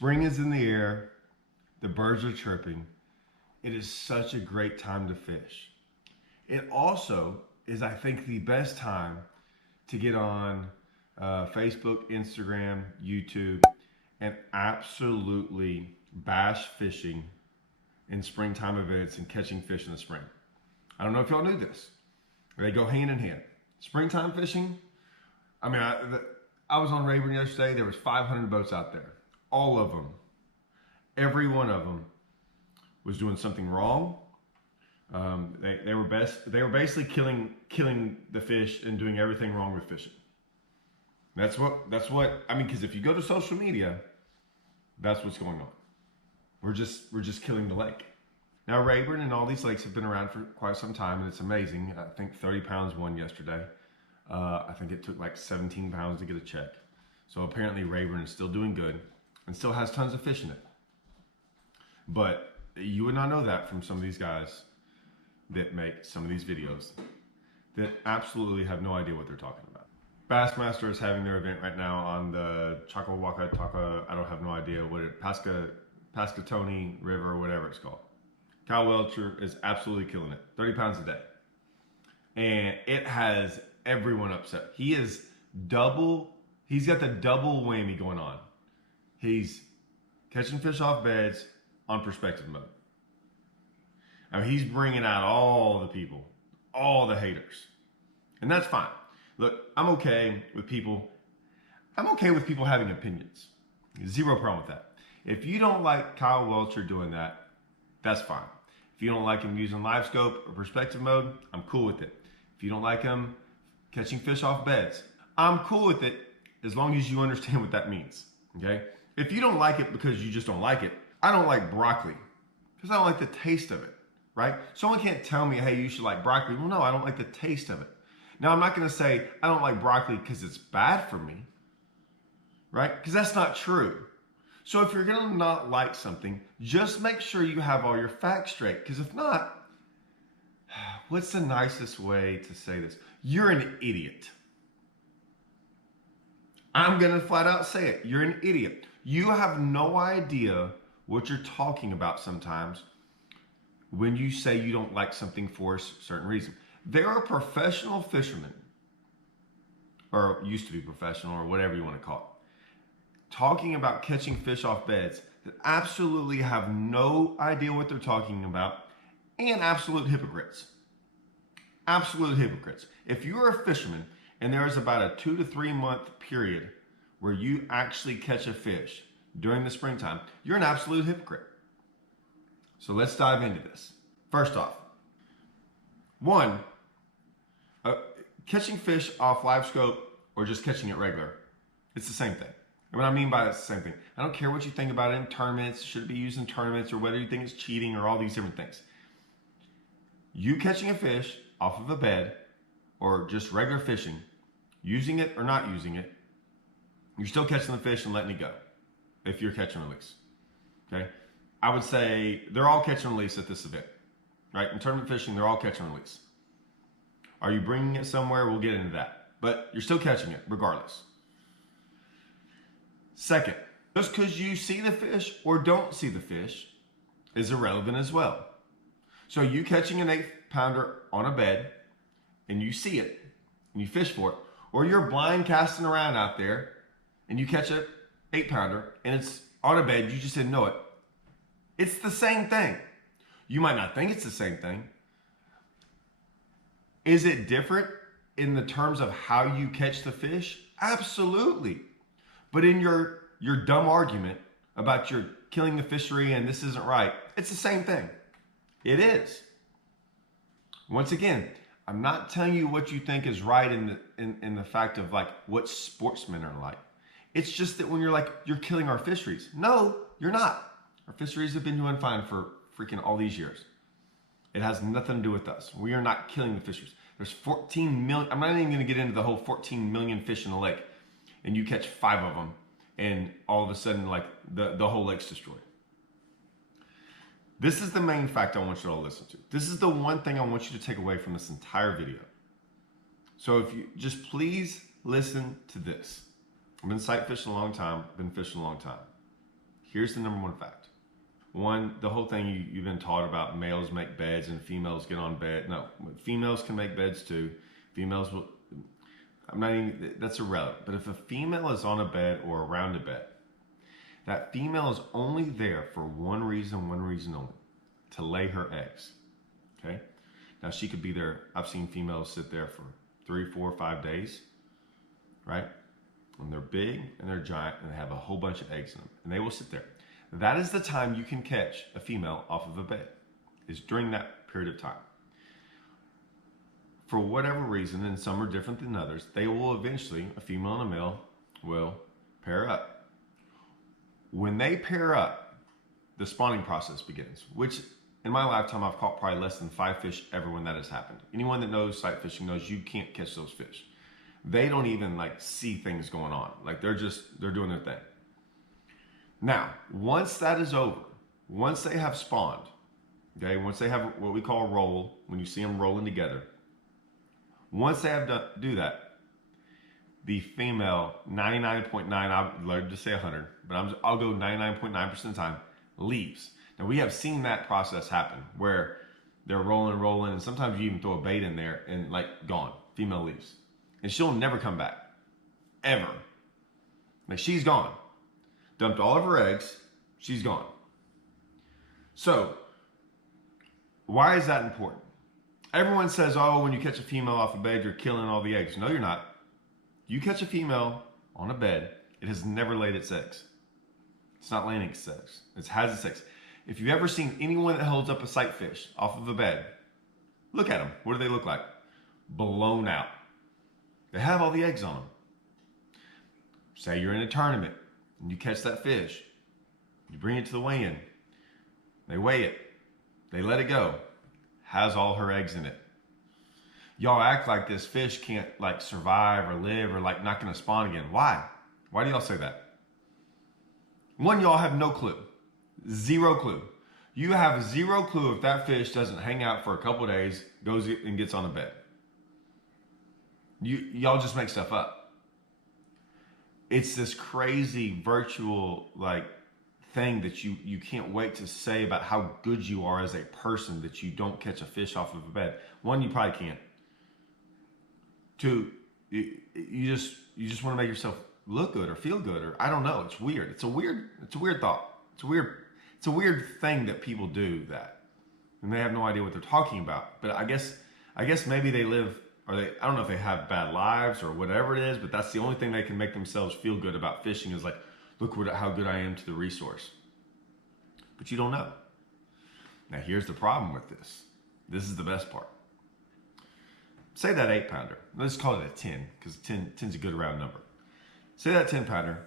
Spring is in the air. The birds are chirping. It is such a great time to fish. It also is, I think, the best time to get on Facebook, Instagram, YouTube, and absolutely bash fishing in springtime events and catching fish in the spring. I don't know if y'all knew this. They go hand in hand. Springtime fishing, I mean, I was on Rayburn yesterday. There was 500 boats out there. All of them, every one of them was doing something wrong. They were basically killing the fish and doing everything wrong with fishing. That's what I mean. Because if you go to social media, that's what's going on. We're just killing the lake. Now Rayburn and all these lakes have been around for quite some time, and it's amazing. I think 30 pounds won yesterday. I think it took like 17 pounds to get a check. So apparently Rayburn is still doing good and still has tons of fish in it. But you would not know that from some of these guys that make some of these videos that absolutely have no idea what they're talking about. Bassmaster is having their event right now on the Taka, I don't have no idea what it, Pascatoni River, or whatever it's called. Kyle Welcher is absolutely killing it, 30 pounds a day. And it has everyone upset. He's got the double whammy going on. He's catching fish off beds on perspective mode. I mean, he's bringing out all the people, all the haters. And that's fine. Look, I'm okay with people having opinions. Zero problem with that. If you don't like Kyle Welcher doing that, that's fine. If you don't like him using live scope or perspective mode, I'm cool with it. If you don't like him catching fish off beds, I'm cool with it as long as you understand what that means, okay? If you don't like it because you just don't like it, I don't like broccoli because I don't like the taste of it, right? Someone can't tell me, hey, you should like broccoli. Well, no, I don't like the taste of it. Now, I'm not going to say I don't like broccoli because it's bad for me, right? Because that's not true. So if you're going to not like something, just make sure you have all your facts straight. Because if not, what's the nicest way to say this? You're an idiot. I'm going to flat out say it. You're an idiot. You have no idea what you're talking about sometimes when you say you don't like something for a certain reason. There are professional fishermen, or used to be professional, or whatever you want to call it, talking about catching fish off beds that absolutely have no idea what they're talking about, and absolute hypocrites. Absolute hypocrites. If you're a fisherman and there is about a 2 to 3 month period where you actually catch a fish during the springtime, you're an absolute hypocrite. So let's dive into this. First off, one, catching fish off live scope or just catching it regular, it's the same thing. And what I mean by it's the same thing, I don't care what you think about it in tournaments, should it be used in tournaments, or whether you think it's cheating or all these different things. You catching a fish off of a bed or just regular fishing, using it or not using it, you're still catching the fish and letting it go if you're catch and release. Okay? I would say they're all catch and release at this event, right? In tournament fishing, they're all catch and release. Are you bringing it somewhere? We'll get into that. But you're still catching it regardless. Second, just because you see the fish or don't see the fish is irrelevant as well. So you catching an 8-pounder on a bed and you see it and you fish for it, or you're blind casting around out there and you catch a 8-pounder and it's on a bed, you just didn't know it. It's the same thing. You might not think it's the same thing. Is it different in the terms of how you catch the fish? Absolutely. But in your dumb argument about you're killing the fishery and this isn't right, it's the same thing. It is. Once again, I'm not telling you what you think is right in the fact of like what sportsmen are like. It's just that when you're like, you're killing our fisheries. No, you're not. Our fisheries have been doing fine for freaking all these years. It has nothing to do with us. We are not killing the fisheries. There's 14 million, I'm not even gonna get into the whole 14 million fish in the lake, and you catch 5 of them, and all of a sudden like the whole lake's destroyed. This is the main fact I want you all to listen to. This is the one thing I want you to take away from this entire video. So if you just please listen to this. I've been sight fishing a long time, been fishing a long time. Here's the number one fact. One, the whole thing you've been taught about males make beds and females get on bed. No, females can make beds too. Females will, that's irrelevant. But if a female is on a bed or around a bed, that female is only there for one reason only, to lay her eggs. Okay? Now she could be there. I've seen females sit there for 3, 4, 5 days, right? And they're big and they're giant and they have a whole bunch of eggs in them. And they will sit there. That is the time you can catch a female off of a bed, is during that period of time. For whatever reason, and some are different than others, they will eventually, a female and a male, will pair up. When they pair up, the spawning process begins, which in my lifetime, I've caught probably less than 5 fish ever when that has happened. Anyone that knows sight fishing knows you can't catch those fish. They don't even like see things going on. Like they're doing their thing. Now, once that is over, once they have spawned, okay, once they have what we call a roll, when you see them rolling together, once they have do that, the female 99.9, I'd love to say 100, but I'll go 99.9% of the time, leaves. Now we have seen that process happen where they're rolling, and sometimes you even throw a bait in there and like gone, female leaves. And she'll never come back, ever. Like she's gone. Dumped all of her eggs, she's gone. So, why is that important? Everyone says, oh, when you catch a female off a bed, you're killing all the eggs. No, you're not. You catch a female on a bed, it has never laid its eggs. It's not laying its eggs. It has its eggs. If you've ever seen anyone that holds up a sight fish off of a bed, look at them. What do they look like? Blown out. They have all the eggs on them. Say you're in a tournament and you catch that fish. You bring it to the weigh-in. They weigh it. They let it go. Has all her eggs in it. Y'all act like this fish can't like survive or live or like not gonna spawn again. Why? Why do y'all say that? One, y'all have no clue. Zero clue. You have zero clue if that fish doesn't hang out for a couple of days, goes and gets on a bed. Y'all just make stuff up. It's this crazy virtual like thing that you can't wait to say about how good you are as a person that you don't catch a fish off of a bed. One, you probably can't. Two, you just want to make yourself look good or feel good, or I don't know. It's weird. It's a weird thought. It's a weird thing that people do that, and they have no idea what they're talking about. But I guess maybe they live, or I don't know if they have bad lives or whatever it is, but that's the only thing they can make themselves feel good about fishing is like, look how good I am to the resource. But you don't know. Now here's the problem with this. This is the best part. Say that 8-pounder. Let's call it a 10, because 10's a good round number. Say that 10-pounder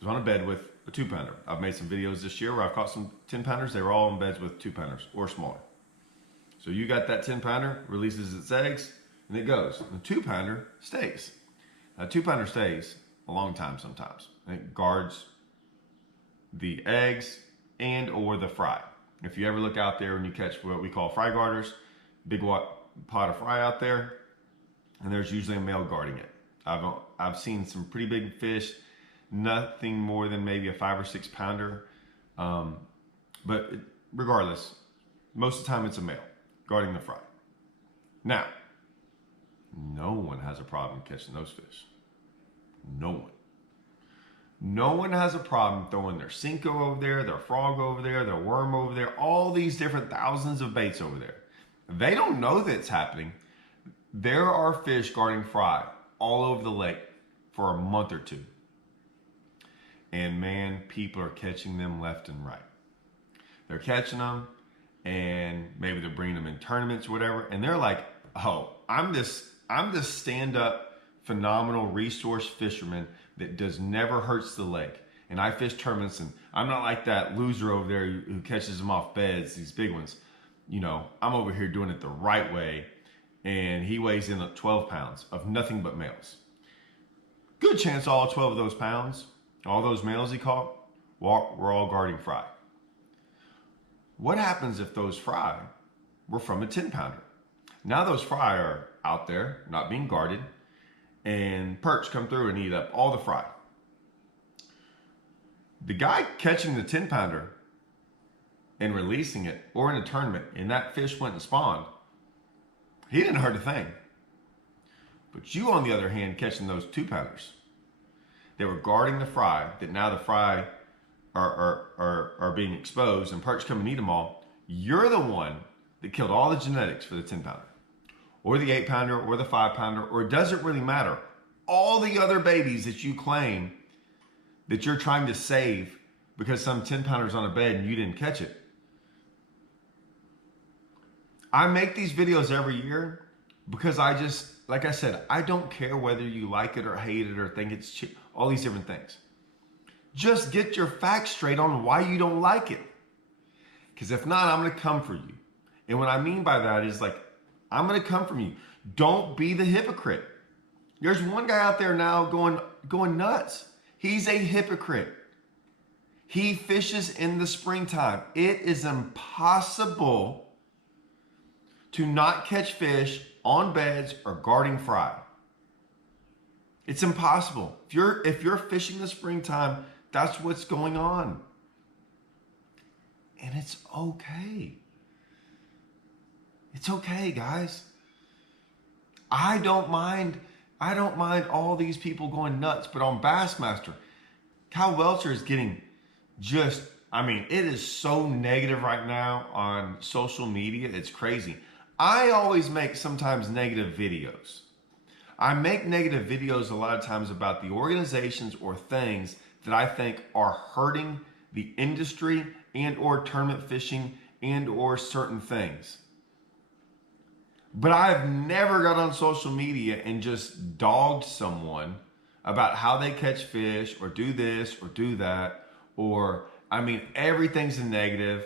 is on a bed with a 2-pounder. I've made some videos this year where I've caught some 10-pounders. They were all in beds with 2-pounders or smaller. So you got that 10-pounder, releases its eggs, and it goes. The 2-pounder stays. Now 2-pounder stays a long time sometimes. And it guards the eggs and or the fry. If you ever look out there and you catch what we call fry guarders, big pot of fry out there, and there's usually a male guarding it. I've seen some pretty big fish, nothing more than maybe a 5 or 6 pounder. But regardless, most of the time it's a male guarding the fry. Now, no one has a problem catching those fish. No one. No one has a problem throwing their Cinco over there, their frog over there, their worm over there, all these different thousands of baits over there. They don't know that it's happening. There are fish guarding fry all over the lake for a month or two. And man, people are catching them left and right. They're catching them, and maybe they're bringing them in tournaments or whatever, and they're like, oh, I'm this stand-up, phenomenal resource fisherman that never hurts the lake. And I fish tournaments, and I'm not like that loser over there who catches them off beds, these big ones. You know, I'm over here doing it the right way, and he weighs in at 12 pounds of nothing but males. Good chance all 12 of those pounds, all those males he caught, were all guarding fry. What happens if those fry were from a 10-pounder? Now those fry are out there, not being guarded, and perch come through and eat up all the fry. The guy catching the 10 pounder and releasing it, or in a tournament, and that fish went and spawned, he didn't hurt a thing. But you, on the other hand, catching those 2 pounders, they were guarding the fry, that now the fry are being exposed and perch come and eat them all. You're the one that killed all the genetics for the 10 pounder, or the 8 pounder, or the 5 pounder, or it doesn't really matter. All the other babies that you claim that you're trying to save because some 10 pounder's on a bed and you didn't catch it. I make these videos every year because I just, like I said, I don't care whether you like it or hate it or think it's cheap, all these different things. Just get your facts straight on why you don't like it. Because if not, I'm going to come for you. And what I mean by that is like, I'm going to come from you. Don't be the hypocrite. There's one guy out there now going nuts. He's a hypocrite. He fishes in the springtime. It is impossible to not catch fish on beds or guarding fry. It's impossible. If you're fishing the springtime, that's what's going on. And it's okay. It's okay, guys. I don't mind all these people going nuts, but on Bassmaster, Kyle Welcher is getting just, it is so negative right now on social media. It's crazy. I always make sometimes negative videos. I make negative videos a lot of times about the organizations or things that I think are hurting the industry and or tournament fishing and or certain things. But I've never got on social media and just dogged someone about how they catch fish or do this or do that. Or, everything's a negative.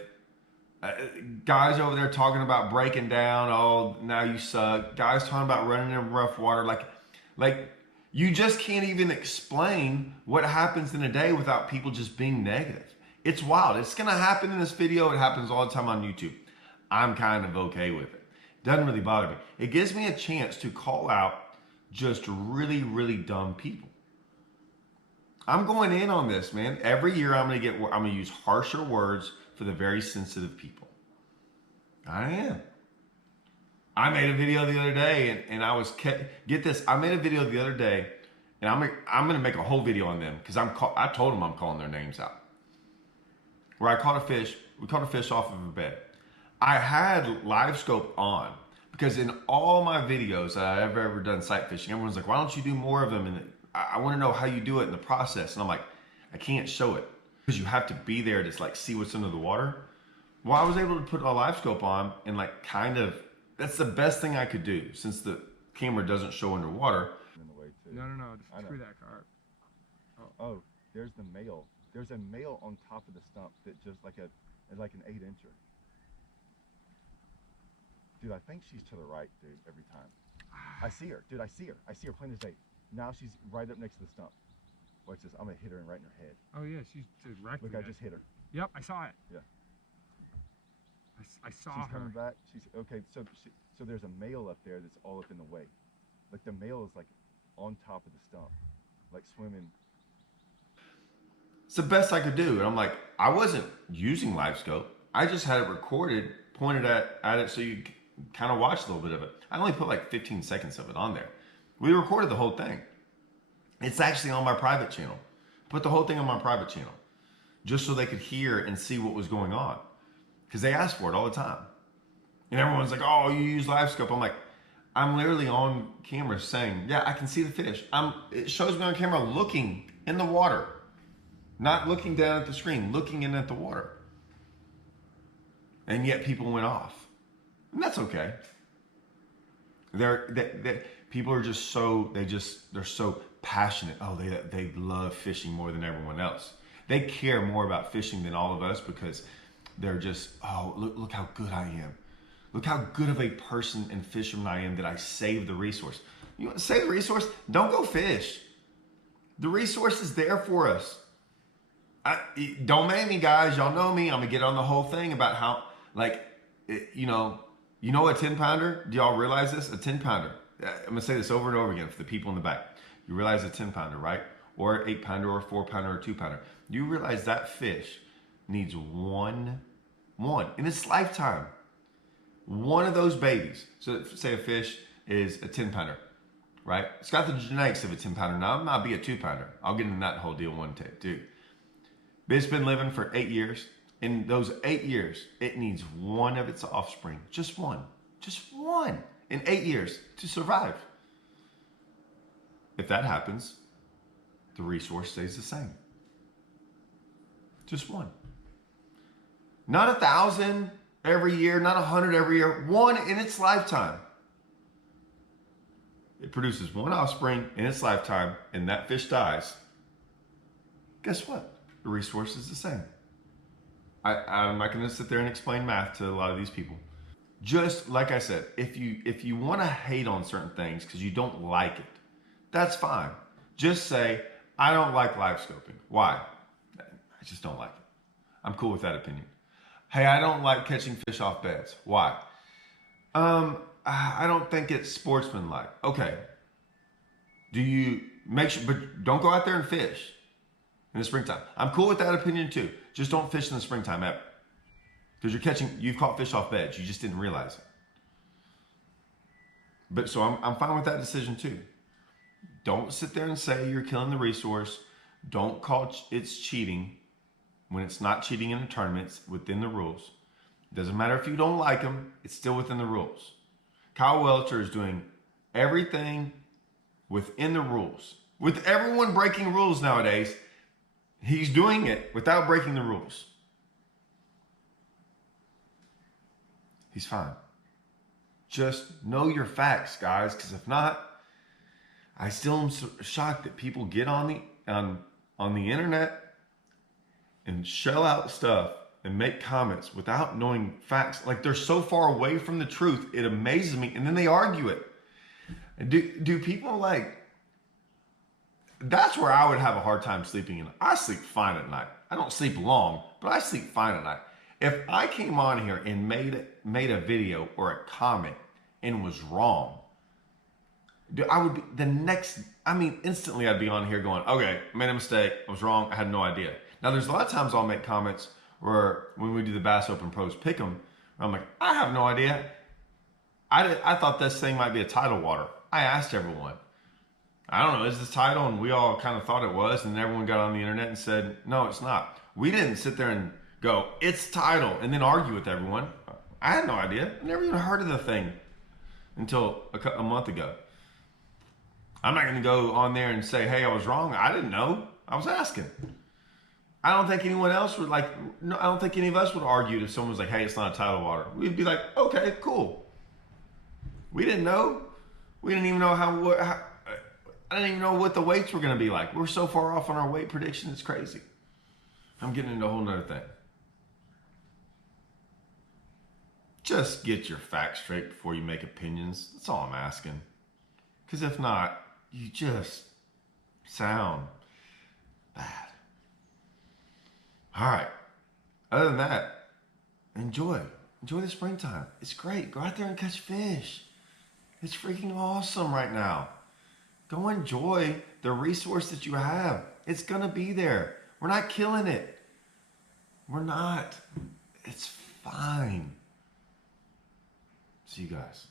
Guys over there talking about breaking down, oh, now you suck. Guys talking about running in rough water. Like you just can't even explain what happens in a day without people just being negative. It's wild. It's going to happen in this video. It happens all the time on YouTube. I'm kind of okay with it. Doesn't really bother me. It gives me a chance to call out just really, really dumb people. I'm going in on this, man. Every year I'm going to use harsher words for the very sensitive people. I am. I made a video the other day and get this. I made a video the other day and I'm going to make a whole video on them because I told them I'm calling their names out. Where we caught a fish off of a bed. I had live scope on because in all my videos that I've ever done sight fishing, everyone's like, why don't you do more of them? And I want to know how you do it in the process. And I'm like, I can't show it because you have to be there to see what's under the water. Well, I was able to put a live scope on and that's the best thing I could do since the camera doesn't show underwater. No, just screw that carp. Oh, there's the male. There's a male on top of the stump that just like an 8-incher. Dude, I think she's to the right, dude, every time. I see her, dude, I see her plain as day. Now she's right up next to the stump. Watch this, I'm gonna hit her right in her head. Oh yeah, she's directly. Look, I just hit her. Yep, I saw it. Yeah. I saw she's her. Coming back, okay, so there's a male up there that's all up in the way. Like the male is like on top of the stump, like swimming. It's the best I could do. And I'm like, I wasn't using live scope. I just had it recorded, pointed at it so you kind of watch a little bit of it. I only put like 15 seconds of it on there. We recorded the whole thing. It's actually on my private channel. Put the whole thing on my private channel just so they could hear and see what was going on. Because they ask for it all the time. And everyone's like, oh, you use live scope. I'm like, I'm literally on camera saying, yeah, I can see the fish. It shows me on camera looking in the water. Not looking down at the screen, looking in at the water. And yet people went off. And that's okay. People are just they're so passionate. Oh, they love fishing more than everyone else. They care more about fishing than all of us because they're just, oh, look how good I am. Look how good of a person and fisherman I am that I save the resource. You want to save the resource? Don't go fish. The resource is there for us. Don't make me, guys. Y'all know me. I'm going to get on the whole thing about how, you know a 10 pounder? Do y'all realize this? A 10 pounder. I'm going to say this over and over again for the people in the back. You realize a 10 pounder, right? or 8-pounder or 4-pounder or 2-pounder. You realize that fish needs one in its lifetime. One of those babies. So say a fish is a 10-pounder, right? It's got the genetics of a 10-pounder. Now it might be a 2-pounder. I'll get into that whole deal one day, too. But it's been living for 8 years. In those 8 years, it needs one of its offspring. Just one in 8 years to survive. If that happens, the resource stays the same. Just one. Not 1,000 every year, not 100 every year. One in its lifetime. It produces one offspring in its lifetime, and that fish dies. Guess what? The resource is the same. I'm not going to sit there and explain math to a lot of these people. Just like I said, if you want to hate on certain things because you don't like it, that's fine. Just say, I don't like live scoping. Why? I just don't like it. I'm cool with that opinion. Hey, I don't like catching fish off beds. Why? I don't think it's sportsmanlike. Okay. Do you make sure, but don't go out there and fish in the springtime. I'm cool with that opinion too. Just don't fish in the springtime ever. Because you've caught fish off beds. You just didn't realize it. But so I'm fine with that decision too. Don't sit there and say you're killing the resource. Don't call it's cheating when it's not cheating in a tournament. It's within the rules. It doesn't matter if you don't like them. It's still within the rules. Kyle Welcher is doing everything within the rules. With everyone breaking rules nowadays, he's doing it without breaking the rules. He's fine. Just know your facts, guys, because if not, I still am shocked that people get on the internet and shell out stuff and make comments without knowing facts. Like they're so far away from the truth, it amazes me. And then they argue it. And do people like? That's where I would have a hard time sleeping. I sleep fine at night. I don't sleep long, but I sleep fine at night. If I came on here and made a video or a comment and was wrong, I would be instantly I'd be on here going, okay, I made a mistake. I was wrong. I had no idea. Now, there's a lot of times I'll make comments where when we do the Bass Open Pros Pick'em, I'm like, I have no idea. I thought this thing might be a tidal water. I asked everyone. I don't know, is this tidal? And we all kind of thought it was. And then everyone got on the internet and said, no, it's not. We didn't sit there and go, it's tidal, and then argue with everyone. I had no idea. I never even heard of the thing until a month ago. I'm not going to go on there and say, hey, I was wrong. I didn't know. I was asking. I don't think anyone else would I don't think any of us would argue if someone was like, hey, it's not a tidal water. We'd be like, okay, cool. We didn't know. We didn't even know I didn't even know what the weights were going to be like. We're so far off on our weight prediction. It's crazy. I'm getting into a whole nother thing. Just get your facts straight before you make opinions. That's all I'm asking. Because if not, you just sound bad. All right. Other than that, enjoy. Enjoy the springtime. It's great. Go out there and catch fish. It's freaking awesome right now. Go enjoy the resource that you have. It's going to be there. We're not killing it. We're not. It's fine. See you guys.